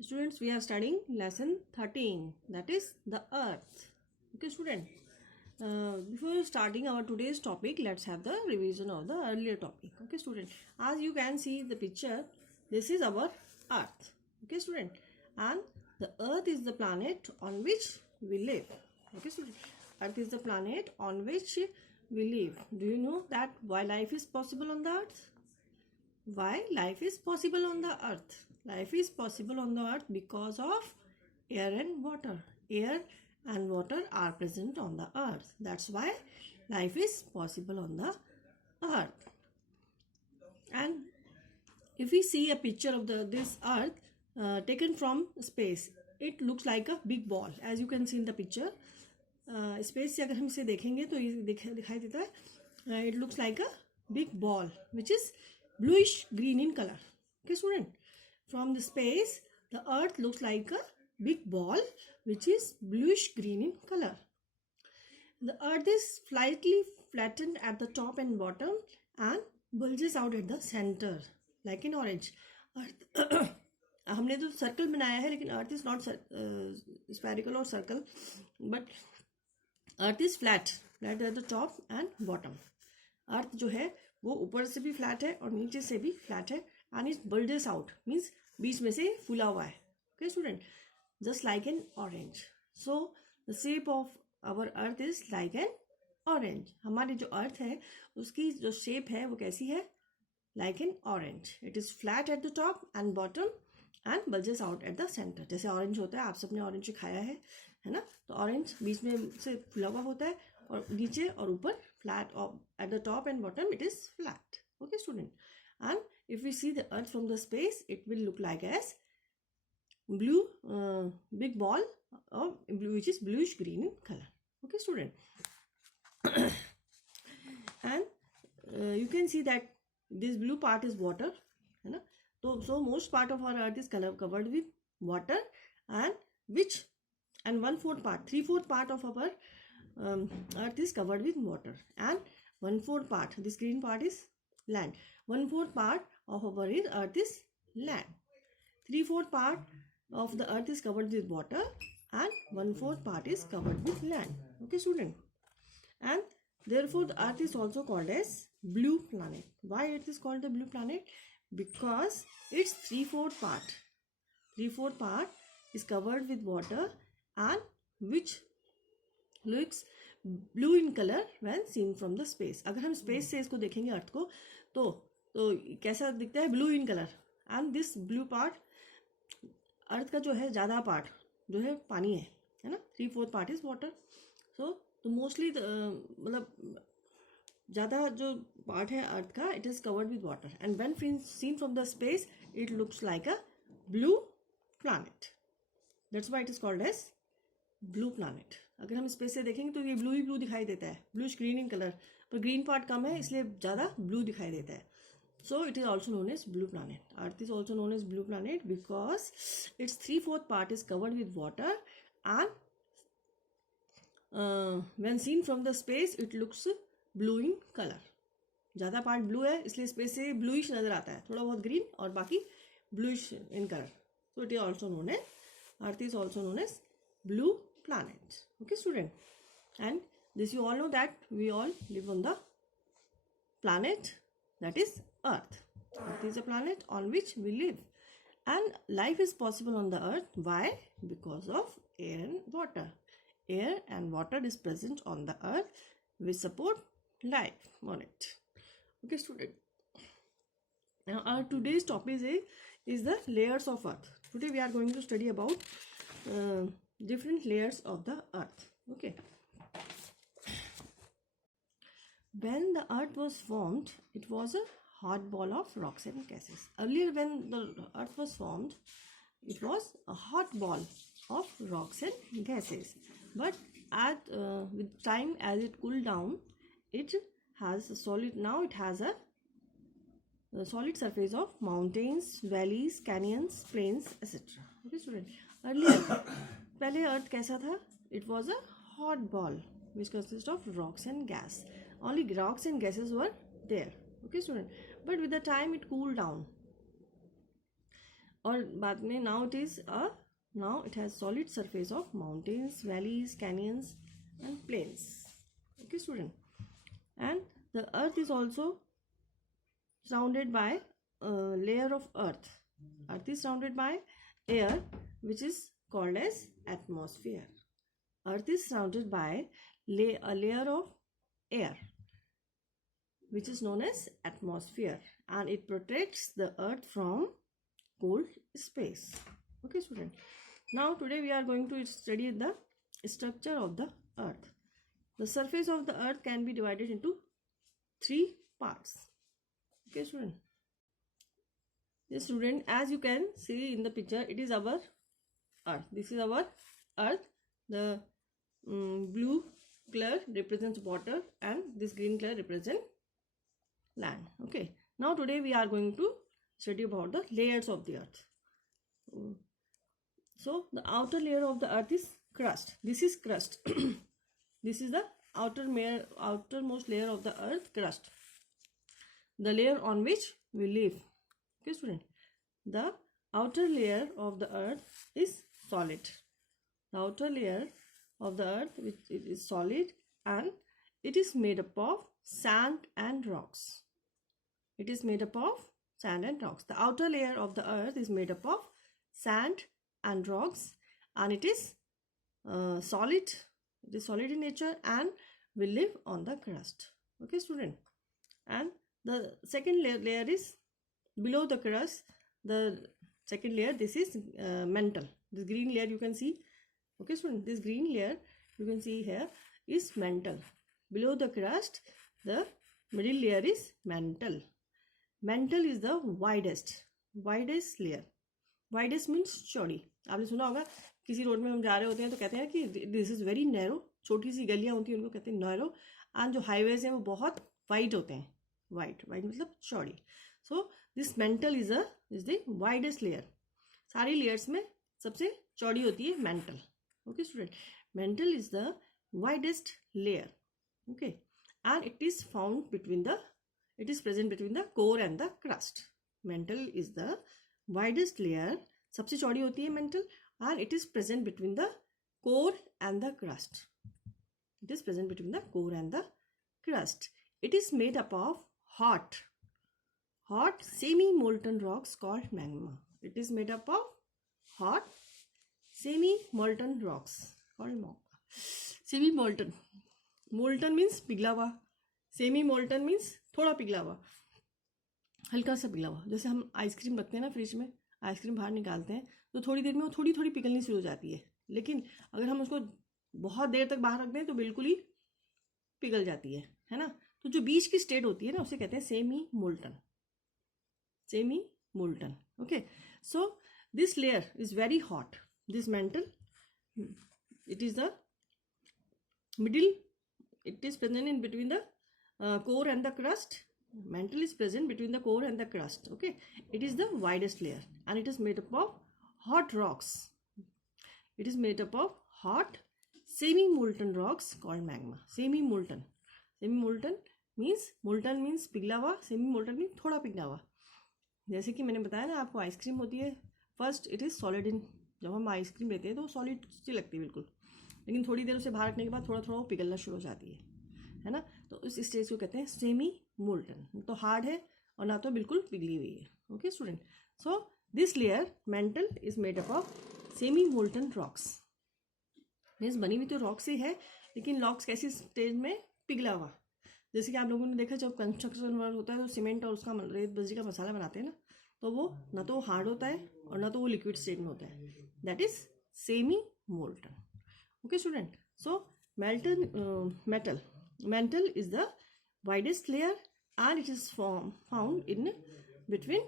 Students, we are studying lesson 13, that is the earth. Okay, student. Before starting our today's topic, let's have the revision of the earlier topic. Okay, student. As you can see the picture, this is our earth. Okay, student. And the earth is the planet on which we live. Okay, student. Earth is the planet on which we live. Do you know that why life is possible on the earth? Why life is possible on the earth? Life is possible on the earth because of air and water. Air and water are present on the earth. That's why life is possible on the earth. And if we see a picture of this earth taken from space, it looks like a big ball, as you can see in the picture. Space से अगर हम इसे देखेंगे तो ये दिखाई देता है, it looks like a big ball which is bluish green in color. Okay, student, from the space the earth looks like a big ball which is bluish green in color. The earth is slightly flattened at the top and bottom and bulges out at the center like an orange. Earth हमने तो circle बनाया है, लेकिन earth is not spherical और circle, but earth is flat at the top and bottom. Earth जो है वो ऊपर से भी फ्लैट है और नीचे से भी फ्लैट है, and it bulges out means बीच में से फूला हुआ है. Okay student, just like an orange. So the shape of our earth is like an orange. हमारी जो अर्थ है उसकी जो शेप है वो कैसी है? Like an orange. It is flat at the top and bottom and bulges out at the centre. जैसे ऑरेंज होता है, आप सबने ऑरेंज खाया है ना, तो ऑरेंज बीच में से फुला हुआ होता है और नीचे और ऊपर flat. At the top and bottom it is flat. Okay student, and if we see the earth from the space it will look like as blue big ball which is bluish green in color. Okay student, and you can see that this blue part is water, है ना. So most part of our earth is covered with water, and 1/4 part, 3/4 part of our earth is covered with water, and 1/4 part, this green part is land. 1/4 part of our earth is land. 3/4 part of the earth is covered with water, and 1/4 part is covered with land. Okay student, and therefore the earth is also called as blue planet. Why it is called the blue planet? Because its 3/4 part is covered with water and which looks blue in color when seen from the space. अगर हम space से इसको देखेंगे अर्थ को तो कैसा दिखता है? Blue in colour. And this blue part, earth का जो है ज़्यादा पार्ट जो है पानी है ना. 3/4 पार्ट इज वाटर. सो तो मोस्टली मतलब ज़्यादा जो पार्ट है अर्थ का it is covered with water, and when seen from the space it looks like a blue planet. That's why it is called as blue planet. अगर हम space से देखेंगे तो ये ब्लू ही ब्लू दिखाई देता है, ब्लूइश ग्रीन इन कलर, पर ग्रीन पार्ट कम है इसलिए ज़्यादा ब्लू दिखाई देता है. So it is also known as blue planet. Earth is also known as blue planet because its 3/4 part is covered with water, and when seen from the space it looks blue in color. ज़्यादा part blue है इसलिए space से bluish नज़र आता है, थोड़ा बहुत green और बाकी bluish in colour. So it is also known as, Earth is also known as blue planet. Okay student, and this you all know that we all live on the planet that is Earth. Earth is a planet on which we live, and life is possible on the earth. Why? Because of air and water. Air and water is present on the earth which support life on it. Okay student, now our today's topic is the layers of earth. Today we are going to study about different layers of the earth. Okay, when the earth was formed it was a hot ball of rocks and gases. Earlier when the earth was formed it was a hot ball of rocks and gases, but with time as it cooled down it has a solid, now it has a solid surface of mountains, valleys, canyons, plains, etc. Okay student, earlier पहले earth कैसा था? It was a hot ball which consists of rocks and gas. Only rocks and gases were there. Okay student, but with the time it cooled down. और बाद में now it has solid surface of mountains, valleys, canyons and plains. Okay, student. And the earth is also surrounded by a layer of earth. Earth is surrounded by air, which is called as atmosphere. Earth is surrounded by a layer of air, which is known as atmosphere, and it protects the earth from cold space. Okay, student. Now today we are going to study the structure of the earth. The surface of the earth can be divided into 3 parts. Okay, student. Yes, student, as you can see in the picture, it is our earth. This is our earth. The blue color represents water and this green color represents land. Okay, now today we are going to study about the layers of the earth. So the outer layer of the earth is crust. This is crust. This is the outermost layer of the earth, crust, the layer on which we live. Okay, student. The outer layer of the earth is solid. The outer layer of the earth, which is solid, and it is made up of sand and rocks. It is made up of sand and rocks. The outer layer of the earth is made up of sand and rocks, and it is solid. It is solid in nature and will live on the crust. Okay, student. And the second layer is below the crust. The second layer, this is mantle. This green layer you can see. Okay, student. This green layer you can see here is mantle. Below the crust, the middle layer is mantle. Mantle is the widest layer. Widest means चौड़ी. आपने सुना होगा किसी road में हम जा रहे होते हैं तो कहते हैं कि दिस इज वेरी नैरो. छोटी सी गलियां होती हैं उनको कहते हैं नैरो. एंड जो हाईवेज हैं वो बहुत वाइड होते हैं. वाइड मतलब चौड़ी. So this mental is the widest layer. सारी लेयर्स में सबसे चौड़ी होती है mental. Okay student. Mental is the widest layer. Okay. And it is present between the core and the crust. Mantle is the widest layer. सबसे चौड़ी होती है mantle, and it is present between the core and the crust. It is present between the core and the crust. It is made up of hot semi-molten rocks called magma. It is made up of hot semi-molten rocks called magma. Semi-molten. Molten means पिघला हुआ. Semi-molten means थोड़ा पिघला हुआ, हल्का सा पिघला हुआ. जैसे हम आइसक्रीम रखते हैं ना फ्रिज में, आइसक्रीम बाहर निकालते हैं तो थोड़ी देर में वो थोड़ी थोड़ी पिघलनी शुरू हो जाती है. लेकिन अगर हम उसको बहुत देर तक बाहर रख दें तो बिल्कुल ही पिघल जाती है ना. तो जो बीच की स्टेट होती है ना उसे कहते हैं semi molten. Okay. So this layer is very hot. This mental, it is the middle. It is present in between the core and the crust. Mantle is present between the core and the crust. Okay. It is the widest layer and it is made up of hot rocks. It is made up of hot semi-molten rocks called magma. Semi-molten means molten means पिघला हुआ. Semi-molten means थोड़ा पिघला हुआ. जैसे कि मैंने बताया ना आपको, आइसक्रीम होती है फर्स्ट इट इज सॉलिड. इन जब हम आइसक्रीम लेते हैं तो सॉलिड सी लगती है बिल्कुल, लेकिन थोड़ी देर उसे बाहर रखने के बाद थोड़ा थोड़ा वो पिघलना शुरू हो जाती है ना. तो उस स्टेज को कहते हैं सेमी मोल्टन. तो हार्ड है और ना तो बिल्कुल पिघली हुई है. Okay student. So this layer mental is made up of semi molten rocks. Means बनी हुई तो रॉक से है, लेकिन रॉक्स कैसी स्टेज में पिघला हुआ. जैसे कि आप लोगों ने देखा जब कंस्ट्रक्शन वर्क होता है तो सीमेंट और उसका रेत बजरी का मसाला बनाते हैं ना, तो वो ना तो हार्ड होता है और ना तो वो लिक्विड स्टेट में होता है. That is semi molten. Okay student. So Mantle is the widest layer and it is found in between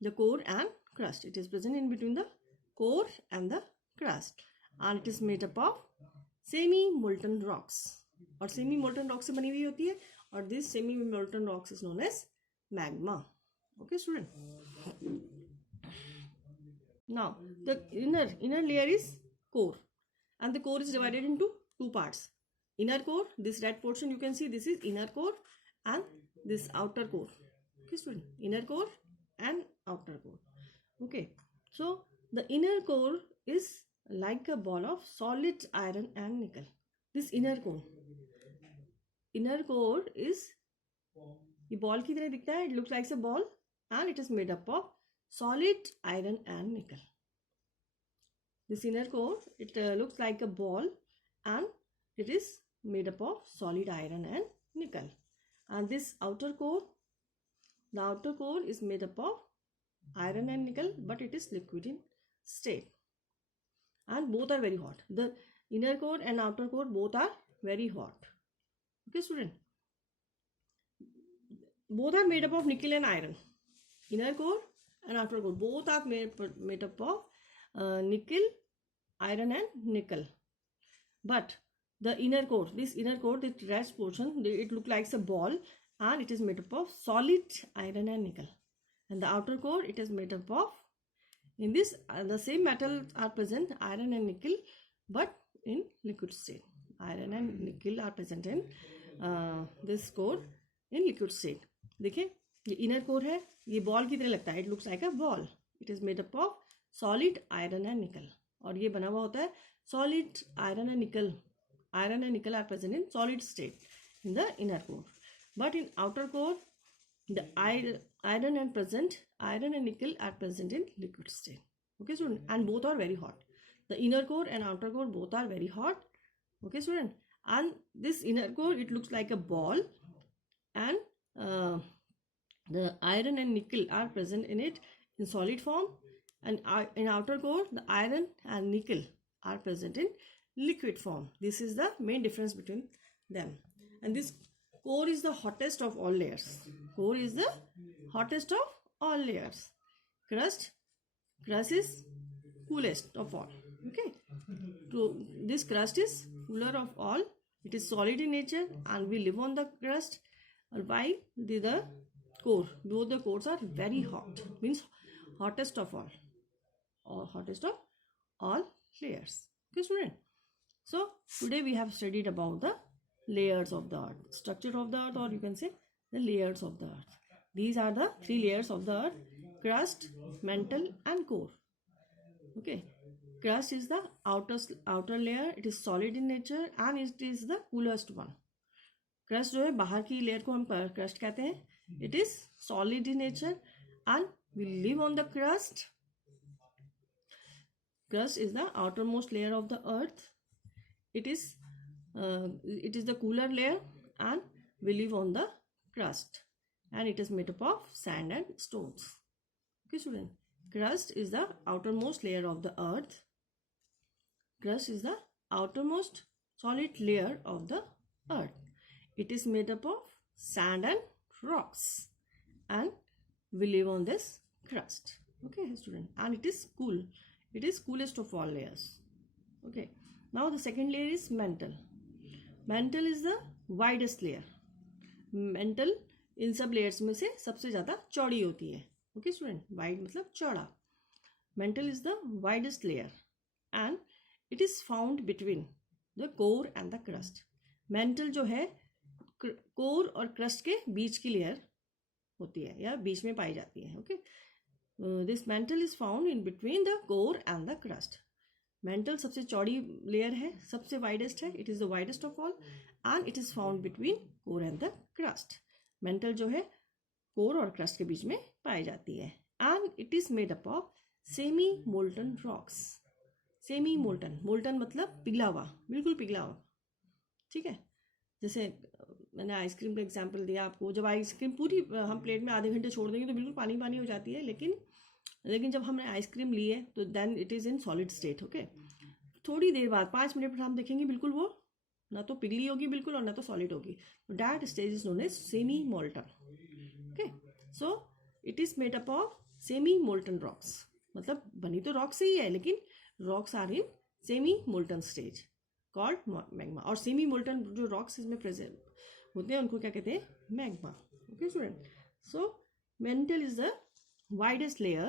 the core and crust. It is present in between the core and the crust and it is made up of semi-molten rocks. और semi-molten rocks से बनी हुई होती है और this semi-molten rocks is known as magma. Okay student. Now the inner layer is core and the core is divided into 2 parts. Inner core, this red portion you can see, this is inner core and this outer core. Okay student. Inner core and outer core. Okay. So the inner core is like a ball of solid iron and nickel. This inner core is, ये ball की तरह दिखता है. It looks like a ball and it is made up of solid iron and nickel. This inner core, it looks like a ball and it is made up of solid iron and nickel. And this outer core, the outer core is made up of iron and nickel, but it is liquid in state. And both are very hot. The inner core and outer core both are very hot. Okay, student? Both are made up of nickel and iron. Inner core and outer core both are made up of nickel, iron and nickel. But the inner core, this inner core, the rest portion, it looks like a ball and it is made up of solid iron and nickel. And the outer core, it is made up of, in this the same metal are present, iron and nickel, but in liquid state. Iron and nickel are present in this core in liquid state. देखिए ये inner core है, ये ball की तरह लगता है. It looks like a ball. It is made up of solid iron and निकल. और ये बना हुआ होता है सॉलिड आयरन एंड निकल. Iron and nickel are present in solid state in the inner core, but in outer core, the iron and nickel are present in liquid state. Okay, student, and both are very hot. The inner core and outer core both are very hot. Okay, student, and this inner core, it looks like a ball, and the iron and nickel are present in it in solid form, and in outer core, the iron and nickel are present in liquid form. This is the main difference between them. And this core is the hottest of all layers. Core is the hottest of all layers. Crust is coolest of all. Okay, so this crust is cooler of all. It is solid in nature and we live on the crust, while the core, both the cores are very hot, means hottest of all, or hottest of all layers. Okay, student. So today we have studied about the layers of the earth, structure of the earth, or you can say the layers of the earth. These are the 3 layers of the earth: crust, mantle and core. Okay, crust is the outer layer. It is solid in nature and it is the coolest one. crust जो है बाहर की layer को हम crust कहते हैं. It is solid in nature and we live on the crust. Crust is the outermost layer of the earth. It is the cooler layer and we live on the crust, and it is made up of sand and stones. Okay, student. Crust is the outermost layer of the earth. Crust is the outermost solid layer of the earth. It is made up of sand and rocks, and we live on this crust. Okay, student. And it is cool. It is coolest of all layers. Okay. Now the second layer is mantle. Mantle is the widest layer. Mantle इन सब layers में से सबसे ज़्यादा चौड़ी होती है. Okay, student. Wide मतलब चौड़ा. Mantle is the widest layer and it is found between the core and the crust. Mantle जो है core और crust के बीच की layer होती है या बीच में पाई जाती है. Okay. This mantle is found in between the core and the crust. Mantle सबसे चौड़ी लेयर है, सबसे वाइडेस्ट है. It is the widest of all and it is found between core and the crust. Mental जो है core और crust के बीच में पाई जाती है and it is made up of semi molten rocks. Semi molten मतलब पिघला हुआ, बिल्कुल पिघला हुआ. ठीक है, जैसे मैंने आइसक्रीम का एग्जाम्पल दिया आपको. जब आइसक्रीम पूरी हम प्लेट में आधे घंटे छोड़ देंगे तो बिल्कुल पानी पानी हो जाती है, लेकिन जब हमने आइसक्रीम ली है तो then it is in solid state. Okay, थोड़ी देर बाद 5 मिनट पर हम देखेंगे बिल्कुल वो ना तो पिघली होगी बिल्कुल और ना तो सॉलिड होगी. That stage is known as semi molten. Okay, so it is made up of semi molten rocks. मतलब बनी तो रॉक से ही है, लेकिन rocks are in semi molten stage called magma. और सेमी मोल्टन जो रॉक्स इसमें प्रेजेंट होते हैं उनको क्या कहते हैं? Magma. Okay student, so mantle is the widest layer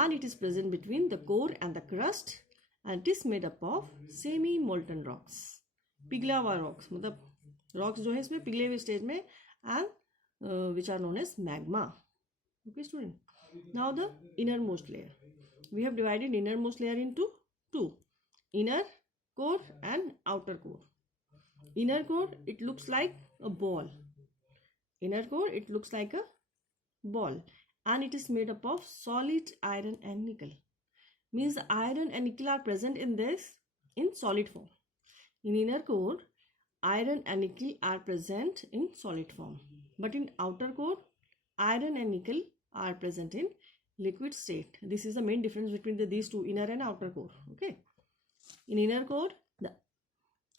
and it is present between the core and the crust and it is made up of semi molten rocks. पिघला हुआ rocks मतलब rocks जो है इसमें पिघले हुए स्टेज में and which are known as magma. Okay student, now the innermost layer. we have divided innermost layer into two, inner core and outer core. Inner core, it looks like a ball. Inner core, it looks like a ball, and it is made up of solid iron and nickel. Means iron and nickel are present in this in solid form. In inner core, iron and nickel are present in solid form, but in outer core, iron and nickel are present in liquid state. This is the main difference between these two, inner and outer core. Okay, in inner core, the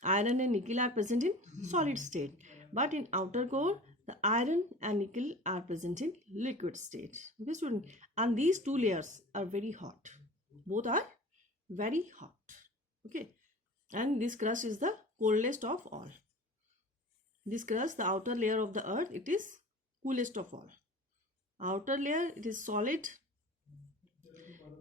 iron and nickel are present in solid state, but in outer core, the iron and nickel are present in liquid state. Okay, student, and these two layers are very hot. Both are very hot. Okay, and this crust is the coldest of all. This crust, the outer layer of the earth, it is coolest of all. Outer layer, it is solid.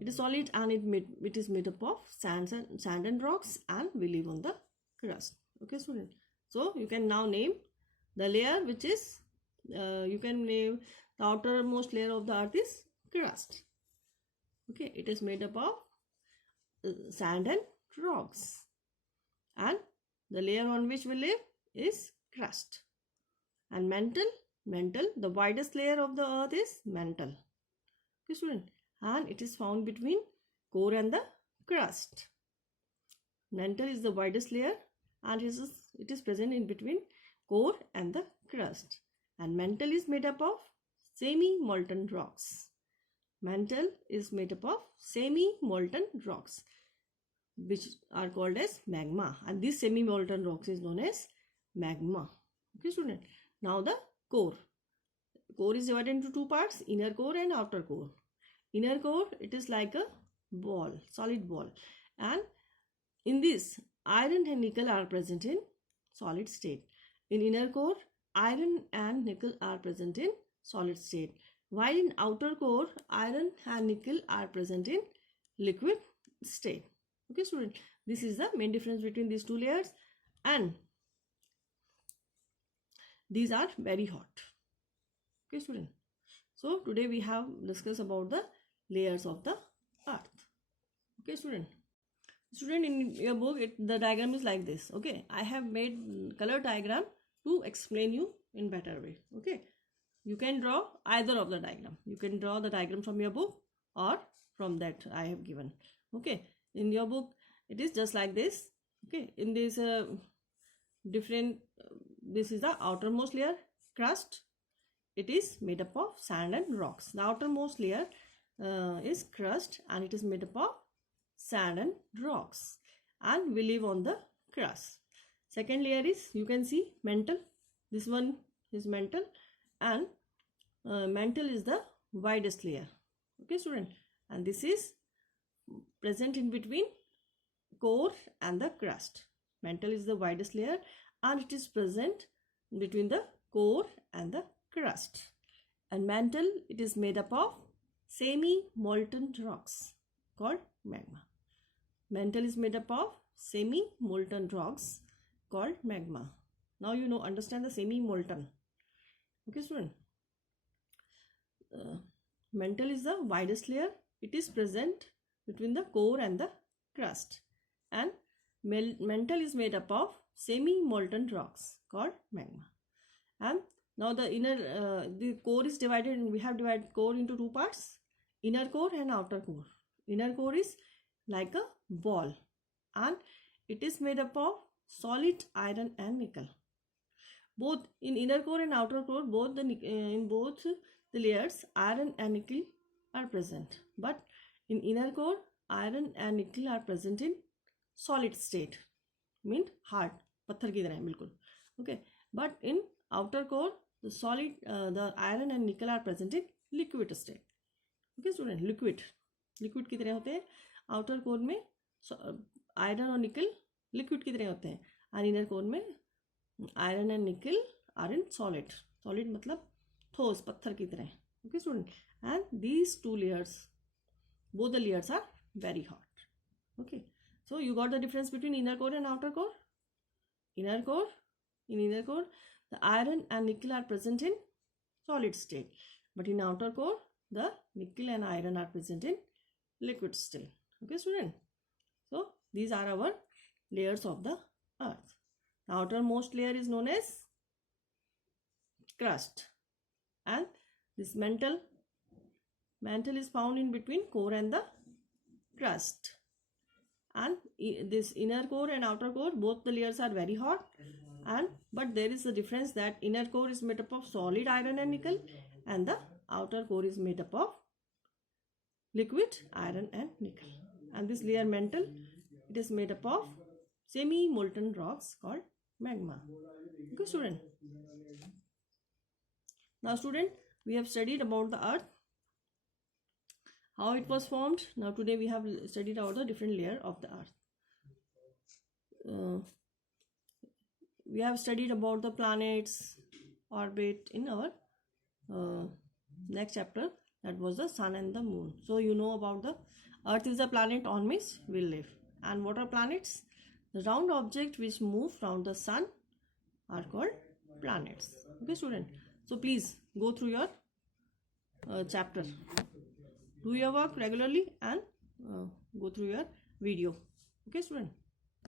It is solid, and it is made up of sand and rocks, and we live on the crust. Okay, student. So you can now name the layer which is you can name the outermost layer of the earth is crust. Okay, it is made up of sand and rocks, and the layer on which we live is crust. And mantle, the widest layer of the earth is mantle. Okay, student, and it is found between core and the crust. Mantle is the widest layer, and it is present in between core and the crust. And mantle is made up of semi-molten rocks. Mantle is made up of semi-molten rocks, which are called as magma, and this semi-molten rocks is known as magma. Okay, student. Now the core. Core is divided into two parts, inner core and outer core. Inner core, it is like a ball, solid ball, and in this, iron and nickel are present in solid state. In inner core, iron and nickel are present in solid state, while in outer core, iron and nickel are present in liquid state. Okay, student, this is the main difference between these two layers, and these are very hot. Okay, student. So today we have discussed about the layers of the earth. Okay, student. Student, in your book, the diagram is like this. Okay, I have made color diagram to explain you in better way. Okay, you can draw either of the diagram. You can draw the diagram from your book or from that I have given. Okay, in your book it is just like this. Okay, in this different this is the outermost layer, crust. It is made up of sand and rocks. The outermost layer is crust, and it is made up of sand and rocks, and we live on the crust. Second layer is, you can see, mantle. This one is mantle, and mantle is the widest layer. Okay, student, and this is present in between core and the crust. Mantle is the widest layer, and it is present between the core and the crust. And mantle, it is made up of semi-molten rocks called magma. Mantle is made up of semi-molten rocks called magma. Now you know, understand the semi-molten. Okay, student. Mantle is the widest layer. It is present between the core and the crust. And mantle is made up of semi-molten rocks called magma. And now the inner, the core is divided, and we have divided core into two parts, inner core and outer core. Inner core is like a ball, and it is made up of solid iron and nickel. Both in inner core and outer core, in both the layers, iron and nickel are present. But in inner core, iron and nickel are present in solid state, mean hard, पत्थर की तरह है बिल्कुल. Okay, but in outer core, the iron and nickel are present in liquid state. Okay, student, liquid की तरह होते हैं. outer core में iron और nickel liquid की तरह होते हैं, और inner core में iron and nickel are in solid मतलब ठोस, पत्थर की तरह. Okay, student, and these two layers, both the layers are very hot. Okay, so you got the difference between inner core and outer core. In inner core, the iron and nickel are present in solid state, but in outer core, the nickel and iron are present in liquid still. Okay, student. So these are our layers of the earth. The outermost layer is known as crust, and this mantle is found in between core and the crust. And this inner core and outer core, both the layers are very hot, but there is a difference that inner core is made up of solid iron and nickel, and the outer core is made up of liquid iron and nickel. And this layer mantle, it is made up of semi molten rocks called magma. Okay, student. Now student, we have studied about the earth, how it was formed. Now today we have studied about the different layer of the earth. We have studied about the planets orbit in our next chapter, that was the sun and the moon. So you know about the earth is a planet on which we live. And what are planets? The round object which move around the sun are called planets. Okay, student. So please go through your chapter. Do your work regularly and go through your video. Okay, student.